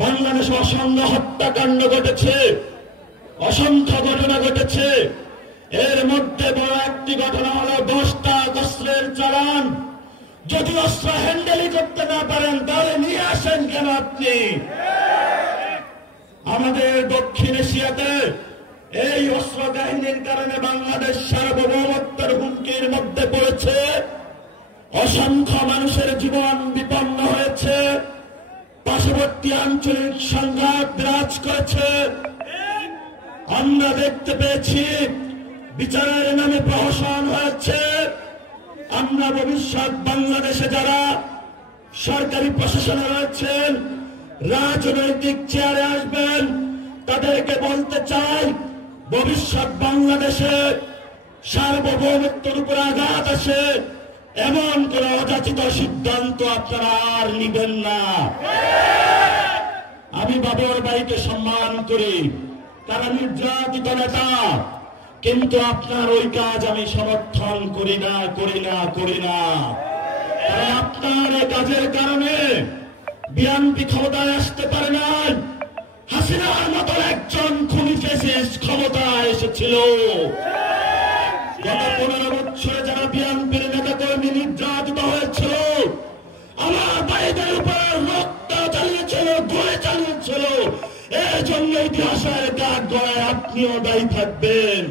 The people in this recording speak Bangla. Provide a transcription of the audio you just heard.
বাংলাদেশে অসংখ্য হত্যাকাণ্ড ঘটেছে, অসংখ্য ঘটনা ঘটেছে। এর মধ্যে বড় একটি ঘটনা হলো 10টা অস্ত্রের চালান। যদি অস্ত্র হ্যান্ডেলই করতে না পারেন তাহলে নিয়ে আসেন কেন আপনি? আমাদের দক্ষিণ এশিয়াতে এই অস্ত্র কাহিনীর কারণে বাংলাদেশ সার্বভৌমত্বের হুমকির মধ্যে পড়েছে। অসংখ্য মানুষের জীবন বিপন্ন হয়েছে, পার্শ্ববর্তী আঞ্চলিক সংঘাত বিরাজ করেছে। আমরা দেখতে পেয়েছি বিচারের নামে প্রহসন হয়েছে। আমরা ভবিষ্যৎ বাংলাদেশে যারা সরকারি প্রশাসনে রয়েছেন, রাজনৈতিক চেয়ারে আসবেন, তাদেরকে বলতে চাই, ভবিষ্যৎ বাংলাদেশে সার্বভৌমত্বের উপর আঘাত আসে এমন কোন অযাচিত সিদ্ধান্ত আপনারা আর নিবেন না। আমি বাবর ভাইকে সম্মান করি, তারা নির্যাতিত নেতা, কিন্তু আপনার ওই কাজ আমি সমর্থন করি না। আপনার এই কাজের কারণে বিএনপি ক্ষমতায় আসতে পারে নাই। হাসিনার মতো একজন খুনি ফ্যাসিস্ট ক্ষমতায় এসেছিল। গত 15 বছরে যারা বিএনপির নেতা কর্মী নির্যাতিত হয়েছিল, আমার ভাইদের উপর রক্ত চালিয়েছিল, গুলি চালিয়েছিল। এর জন্য ইতিহাসের কাঠ গড়ায় আপনিও দায়ী থাকবেন।